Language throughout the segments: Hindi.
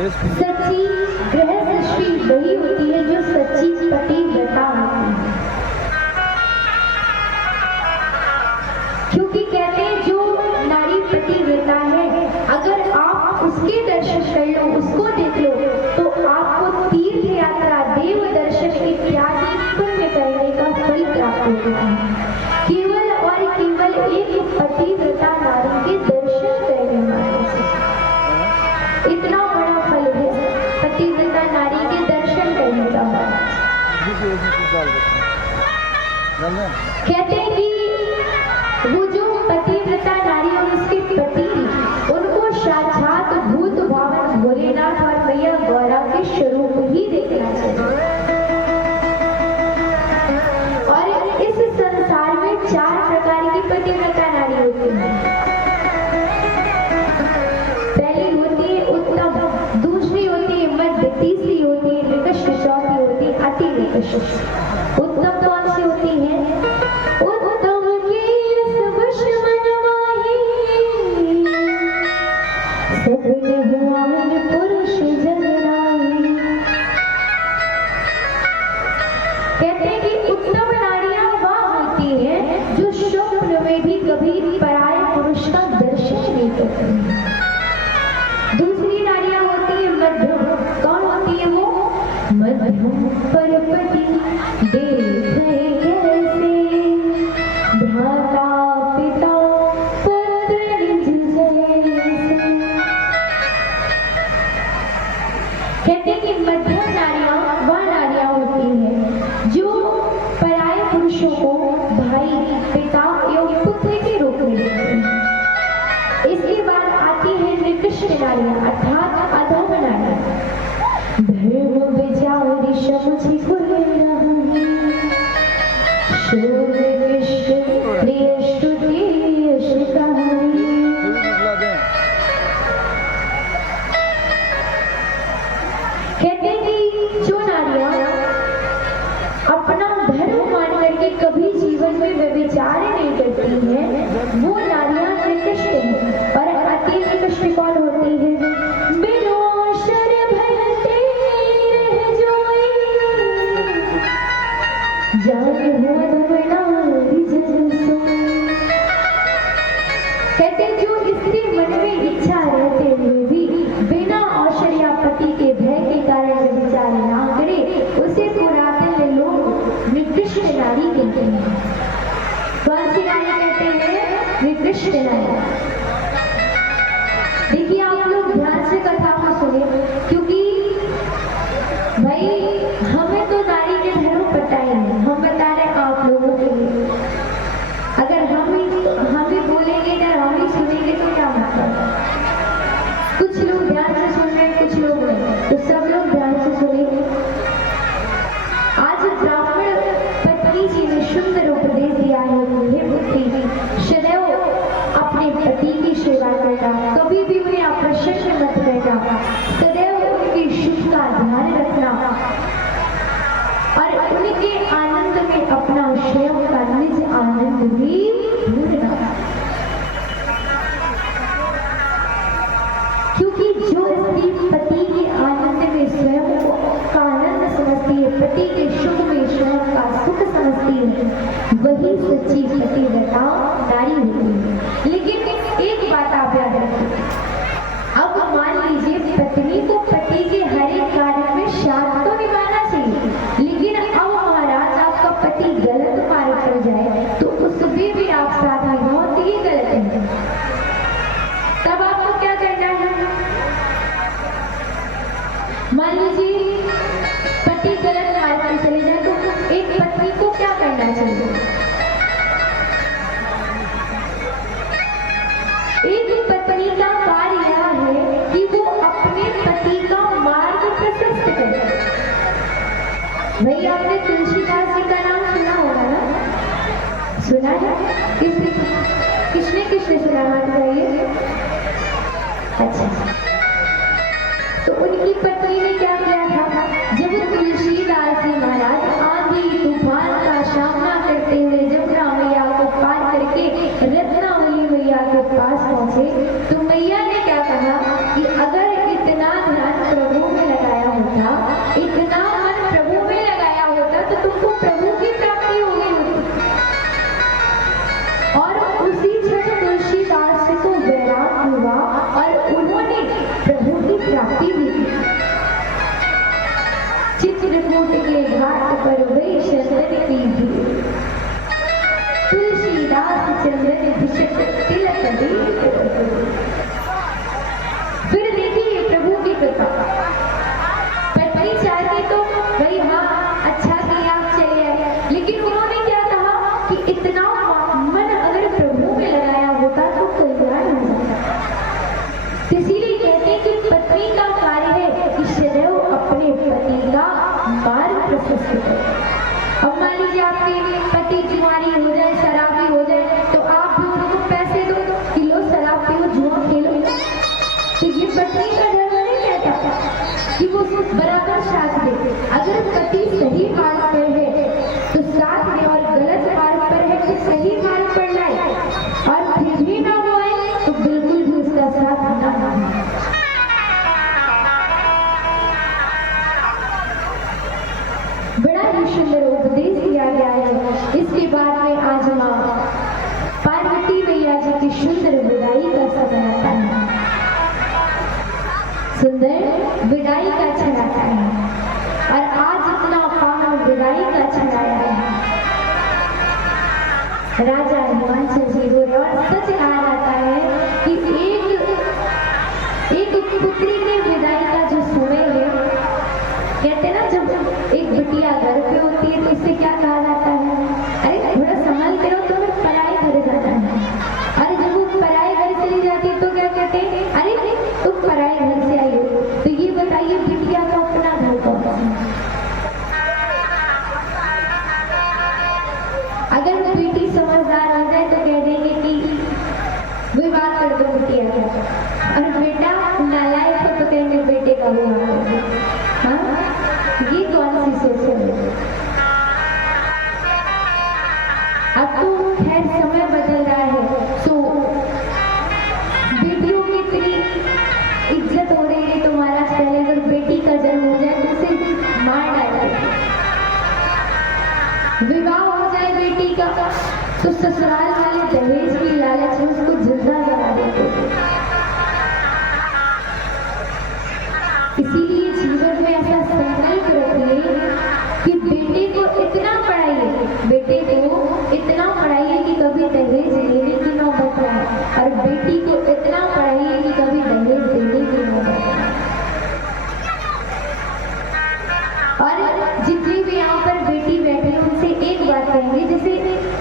सच्ची गृहस्थी वही होती है जो सच्ची पतिव्रता होती है, क्योंकि कहते हैं जो नारी पतिव्रता है, अगर आप उसके दर्शन कर लो, उसको देख लो, तो आपको तीर्थ यात्रा, देव दर्शन इत्यादि पुण्य करने का फल प्राप्त होता है। केवल और केवल एक पतिव्रता नारी के दर्शन करने मात्र से इतना बड़ा फल है पतिव्रता नारी के दर्शन करने का। कहते हैं कि वो जो पतिव्रता नारी और उसके पति, उनको साक्षात भूत भावन भोलेनाथ और मैया गौरा के स्वरूप ही देखना चाहिए। और इस संसार में 4 प्रकार की पतिव्रता नारी होती है। पहली होती है उत्तम, दूसरी होती है मध्य, तीसरी होती है निकृष्ट, चौथी होती है अति निकृष्ट। उत्तम कौन सी होती है? कहते हैं कि उत्तम नारियां वह होती हैं जो स्वप्न में भी कभी पराये पुरुष का दर्शन नहीं करती। दूसरी नारियां होती है मध्यम। कौन होती है वो? मध्यम परपति देखे कैसे, भ्राता पिता पुत्र निज जैसे। कहते हैं कि मध्यम नारियां वह नारियां होती हैं जो पराये पुरुषों को भाई, पिता एवं पुत्र के रूप में देखते हैं। इसके बाद आती है निकृष्ट नारियां अर्थात अधम नारियां। धर्म विचार समझी खुले रही, शोर कृष्ण प्रिय स्तुति यश कहानी। कहते हैं कि जो नारियां अपना धर्म मान करके कभी जीवन में व्यभिचार नहीं करती हैं, वो नारियां निकृष्ट हैं। और अति निकृष्ट कौन होती है? बिनु अवसर भयते रह जोई, जाने हुआ धमनारी जन सोई। कहते हैं जो स्त्री मन में इच्छा रहते हुए भी बिना अवसर या पति के भय के कारण व्यभिचार ना करे, उसे पुरातन में लोग निकृष्ट नारी कहते हैं। कौन सी नारी कहते हैं? निकृष्ट नारी। देखिए आप लोग ध्यान से कथा को सुने, क्योंकि भाई हमें तो नारी के धर्म पता ही नहीं, हम बता रहे हैं आप लोगों के लिए। अगर हम ही बोलेंगे या हम ही सुनेंगे तो क्या मतलब? कुछ लोग ध्यान से सुन रहे हैं, कुछ लोग नहीं, तो सब लोग ध्यान से सुने। आज ब्राह्मण पत्नी जी ने सुंदर उपदेश दिया है, हे पुत्री, सदैव अपने पति की सेवा करना, कभी भी उन्हें अप्रसन्न मत करना, सदैव उनकी सुख का ध्यान रखना और उनके आनंद में अपना स्वयं का निज आनंद भी ढूंढना। क्योंकि जो स्त्री पति के आनंद में स्वयं का आनंद समझती है, पति के सुख में स्वयं का सुख समझती है, वही सच्ची पतिव्रता नारी होती है। लेकिन एक बात आप याद रखिए, अब मान लीजिए पत्नी को पति के हर एक कार्य में साथ तो निभाना चाहिए, लेकिन अब महाराज आपका पति गलत मार्ग पर जाए तो उसमें भी आप साथ निभाओ तो ये गलत है। तब आपको क्या करना है? मान लीजिए पति गलत मार्ग पर चले जाए तो एक पत्नी को क्या करना चाहिए? एक पत्नी का कार्य यह है कि वो अपने पति का मार्ग प्रशस्त करे। भाई आपने तुलसीदास जी का नाम सुना होगा ना? सुना है? किसने किसने सुना? हाथ बताइए। अच्छा, तो उनकी पत्नी ने क्या किया था? जब तुलसीदास जी महाराज आंधी तूफान का सामना करते हुए जमुना मैया को पार करके रत्नावली मैया के पास पहुंचे, तो मैया ने क्या कहा कि अगर इतना ध्यान प्राप्ति हुई थी। चित्रकूट के घाट पर वही चंदन की भीड़, तुलसीदास चंदन भिषक तिलक दीप। फिर देखिए प्रभु की कृपा, पत्नी चाहती तो भाई हाँ अच्छा किया चले आए, लेकिन उन्होंने क्या कहा कि इतना मन अगर प्रभु में लगाया होता तो कल्याण हो जाता। इसीलिए कहते हैं कि पत्नी का कार्य है कि सदैव अपने पति का मार्ग प्रशस्त करे। अब मान लीजिए आपके पति जुआरी हो जाए, शराबी हो जाए, तो आप भी उनको पैसे दो कि लो शराब पियो, जुआ खेलो, तो ये पत्नी का धर्म नहीं कहता कि वो बराबर साथ दे। अगर पति सही मार्ग पर है तो साथ दे, और गलत मार्ग पर है तो सही मार्ग पर लाए, और फिर भी ना वो आए तो बिल्कुल भी उसका साथ ना दें। बड़ा ही सुंदर उपदेश दिया गया है। इसके बाद में आज माँ पार्वती मैया जी की सुंदर विदाई का समय आता है, सुंदर विदाई का क्षण आता है, और आज इतना पावन विदाई का क्षण आया है। राजा हिमांशु जी बोले, और सच कहा जाता है कि एक पुत्री की विदाई का जो समय है, कहते हैं ना जब एक बिटिया घर पे होती है तो इससे क्या कहा जाता है, अरे थोड़ा संभाल के रहो, तुम्हें पराए घर जाना है। अरे जब वो पराए घर चली जाती है तो क्या कहते हैं, अरे तुम पराए घर से आई हो। तो ये बताइए बिटिया का अपना घर कौन सा है? अगर वो बेटी समझदार हो जाए तो कह देंगे कि विवाह कर दो बिटिया का, और बेटा नालायक हो तो कहेंगे बेटे का विवाह कर दो। हाँ, ये कौन सी सोच है? अब तो खैर समय बदल रहा है, तो बेटियों की इतनी इज्जत हो रही है। तो महाराज पहले अगर बेटी का जन्म हो जाए तो उसे मार डालते, विवाह हो जाए बेटी का तो ससुराल वाले दहेज की लालच में उसको जिंदा जला देते। इसीलिए जीवन में ऐसा संकल्प रखिए कि बेटे को इतना पढ़ाइए, बेटे को इतना पढ़ाइए कि कभी दहेज लेने की नौबत ना आए, और बेटी को इतना पढ़ाइए कि कभी दहेज देने की नौबत ना आए। और जितनी भी यहाँ पर बेटी बैठी है उनसे एक बात कहेंगे, जैसे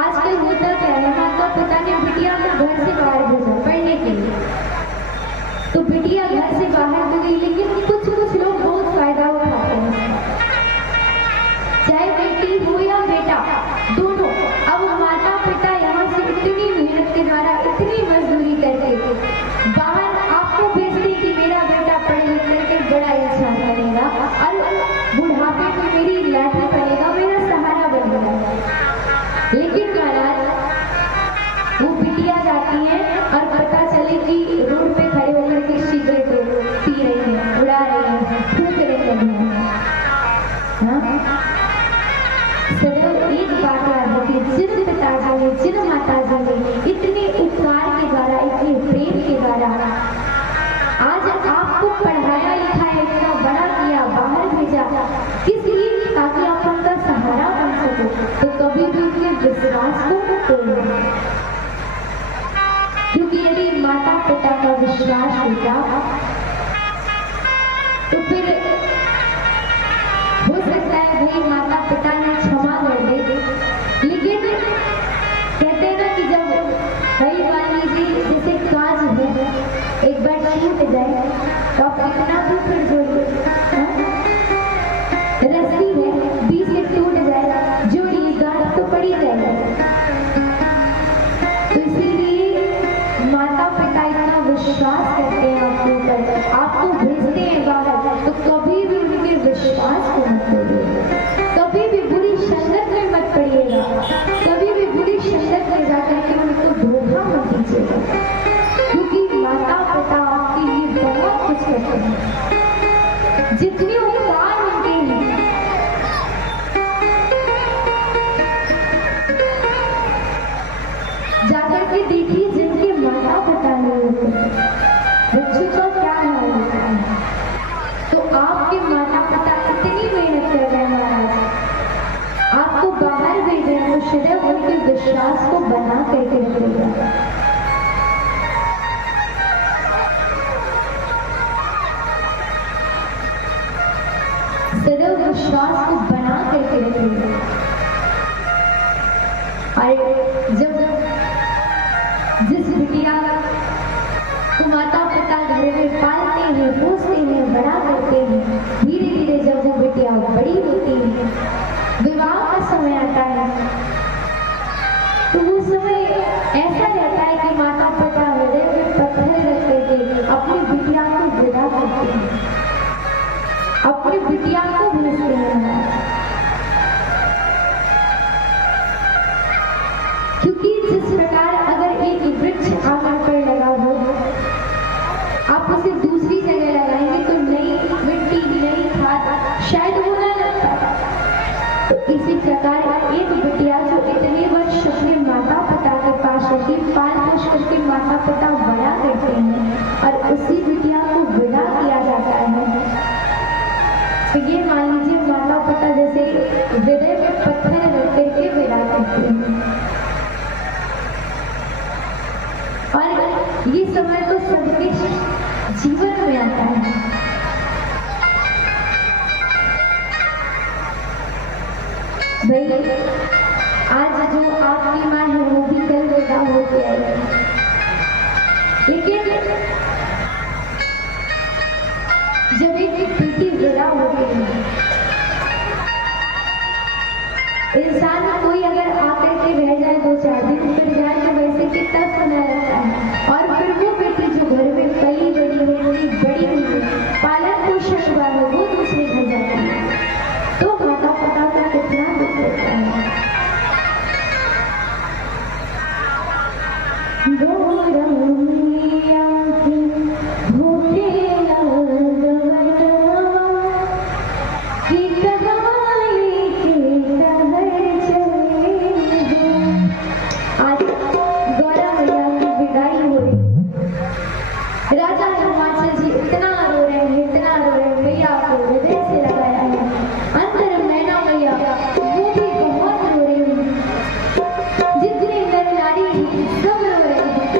आजकल होता क्या है, माता पिता ने बिटिया को घर से बाहर भेजा पढ़ने के लिए, तो बिटिया घर से बाहर तो गई, लेकिन कुछ लोग बहुत फायदा उठाते हैं, चाहे बेटी हो या बेटा दोनों। अब माता पिता यहाँ से इतनी मेहनत के द्वारा इतनी मजदूरी करके बाहर आपको भेजते कि मेरा बेटा पढ़ लिख करके बड़ा इंसान बनेगा, और बुढ़ापे में मेरी लाठी बनेगा, मेरा सहारा बनेगा। लेकिन महाराज वो बिटिया जाती है और पता चले कि रोड पे खड़े होकर के सिगरेट पी रही है, उड़ा रही है, फूंक रही है। सदैव एक बात याद रखिए, जिन पिताजी ने, जिन माताजी ने इतने उपकार के द्वारा, इतने प्रेम के द्वारा आज आपको पढ़ाया लिखाया, इतना बड़ा किया, बाहर भेजा, किस लिए? ताकि आप उनका सहारा बन सको। तो कभी भी उनके विश्वास को मत तोड़ना, क्योंकि यदि माता पिता का विश्वास होगा तो फिर हो सकता है भाई माता पिता ने क्षमा कर दे, लेकिन कहते हैं ना कि जब भाई मान लीजिए जैसे कांच है, एक बार टूट जाए तो आप कितना भी फिर जोड़िए, रस्सी है बीच से टूट जाए, जोड़िए, गांठ तो पड़ी जाएगी। तो इसीलिए माता पिता इतना विश्वास करते हैं आपके ऊपर, आपको भेजते हैं बाहर, तो कभी भी उनके विश्वास को मत तोड़िए, कभी भी बुरी संगत में मत पड़िएगा, कभी भी बुरी संगत में जाकर के उनको धोखा मत दीजिएगा, क्योंकि माता पिता आपके लिए बहुत कुछ करते हैं, जितने उपकार उनके हैं। जाकर के देखिए जिनके माता पिता नहीं होते, बच्चों का क्या हाल होता है। सदैव उनके विश्वास को बना करके रखेगा। सदैव विश्वास को बना करके रखेगा। और जब जिस बिटिया को माता पिता घर में पालते हैं, पोसते हैं, बड़ा करते हैं, धीरे धीरे जब वो बिटिया बड़ी होती है, विवाह का समय आता है, तो वो समय ऐसा रहता है कि माता पिता हृदय में पत्थर रख करके अपनी बिटिया को विदा करते हैं, अपनी बिटिया को भेजते हैं। क्योंकि जिस प्रकार अगर एक वृक्ष आंगन पर लगा हो, आप उसे दूसरी जगह लगाएंगे तो नई मिट्टी, नई खाद शायद वो ना लगता। तो इसी प्रकार एक बिटिया जो इतने वर्ष अपने माता पिता के पास रहती, पाल पोष करके माता पिता बड़ा करते हैं और उसी बिटिया को विदा किया जाता है। तो ये मान लीजिए माता पिता जैसे हृदय में पत्थर रख करके विदा करते हैं। और ये समय तो सबके जीवन में आता है। भाई आज जो आपकी माँ है वो भी कल विदा होके आएगी, लेकिन जब एक बेटी विदा होती है, इंसान कोई अगर आकर के रह जाए 2-4 दिन, फिर जाए तो वैसे कितना समय लगता है। और फिर वो बेटी जो घर में पली बड़ी है, बड़ी हुई है, पालन पोषण हुआ है, वो दूसरे घर जाती है, तो माता पिता का कितना दुख होता है। राजा हिमाचल जी इतना रो रहे हैं, इतना रो रहे हैं, मैया को हृदय से लगाया है। अंतर मैना मैया वो भी बहुत रो रहे हैं, जितने नर नारी सब रो रहे हैं।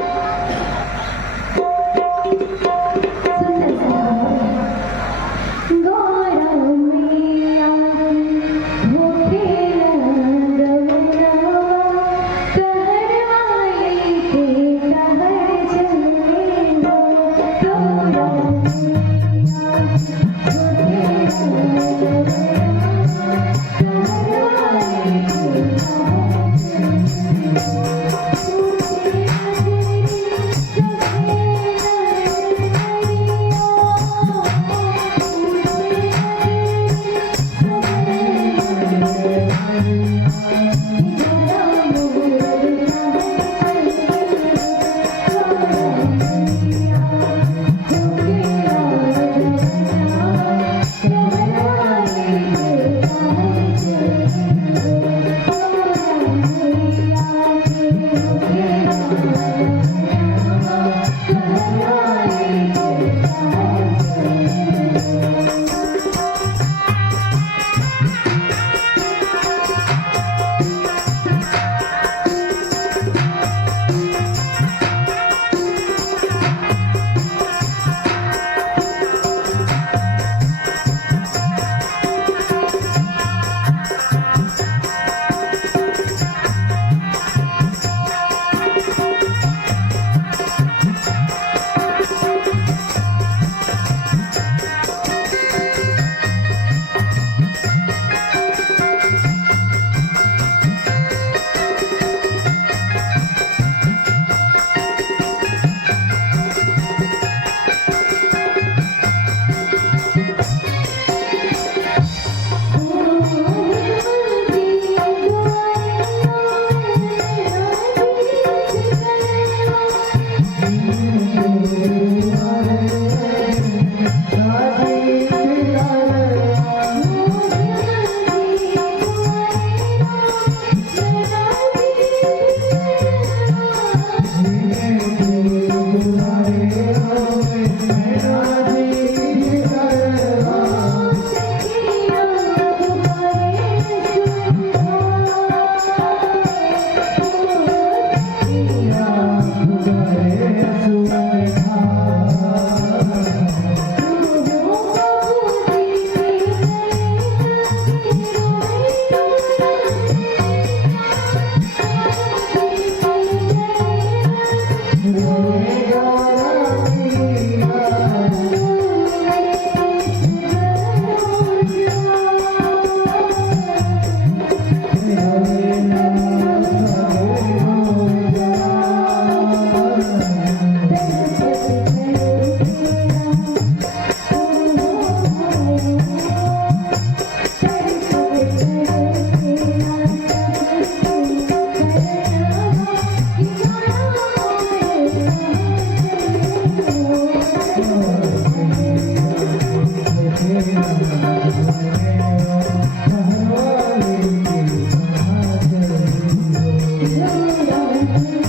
जोड़ा